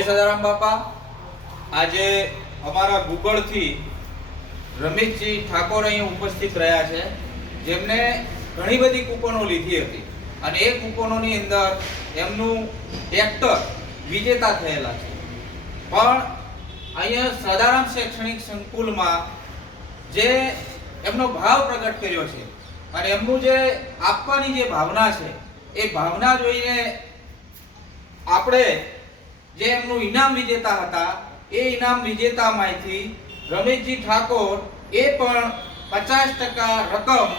જય સદારામ બાપા। આજે અમારા ગુગળ થી રમેશજી ઠાકોર અહીં ઉપસ્થિત રહ્યા છે, જેમને ઘણી બધી કૂપનો લીધી હતી અને એ કૂપનોની અંદર એમનું ટ્રેક્ટર વિજેતા થયેલા છે। પણ અહીંયા સદારામ શૈક્ષણિક સંકુલમાં જે એમનો ભાવ પ્રગટ કર્યો છે અને એમનું જે આપવાની જે ભાવના છે એ ભાવના જોઈને આપણે જે એમનું ઇનામ વિજેતા હતા એ ઇનામ વિજેતામાંથી રમેશજી ઠાકોર એ પણ 50% રકમ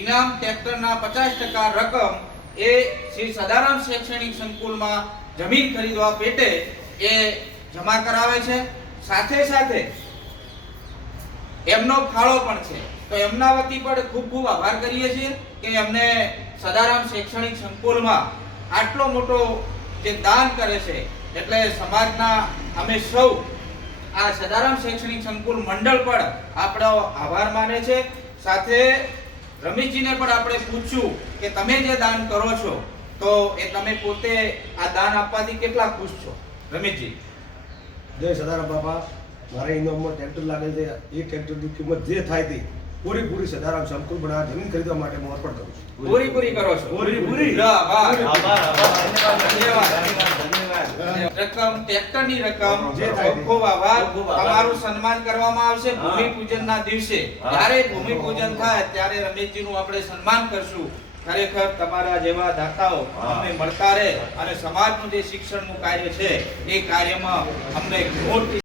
ઇનામ ટ્રેક્ટરના 50% રકમ એ શ્રી સદારામ શૈક્ષણિક સંકુલમાં જમીન ખરીદવા પેટે એ જમા કરાવે છે। સાથે સાથે એમનો ફાળો પણ છે, તો એમના વતી પણ ખૂબ ખૂબ આભાર કરીએ છીએ કે એમને સદારામ શૈક્ષણિક સંકુલમાં આટલો મોટો જે દાન કરે છે। એટલે સમાજના અમે સૌ આ સદારામ શૈક્ષણિક સંકુલ મંડળ પણ આપણો આભાર માને છે। સાથે રમેશજીને પણ આપણે પૂછ્યું કે તમે જે દાન કરો છો તો એ તમે પોતે આ દાન આપવાથી કેટલા ખુશ છો? રમેશજી। જય સદારામ બાપા। મારા ઇનામમાં ટ્રેક્ટર લાગેલ છે, એ ટ્રેક્ટરની કિંમત જે થાય તે પૂરી સદારામ સંકુલ બનાવવા જમીન ખરીદવા માટે હું અર્પણ કરું છું। પૂરી કરો છો? પૂરી આભાર, ધન્યવાદ। રકમ ટ્રેક્ટરની રકમ જે થાય તે। ખૂબ આભાર। તમારું સન્માન કરવામાં આવશે ભૂમિપૂજનના દિવસે। જ્યારે ભૂમિપૂજન થાય ત્યારે રમેશજીનું આપણે સન્માન કરશું। ખરેખર તમારા જેવા દાતાઓ અમને મળતા રહે અને સમાજનું જે શિક્ષણનું કાર્ય છે એ કાર્યમાં અમને મોટી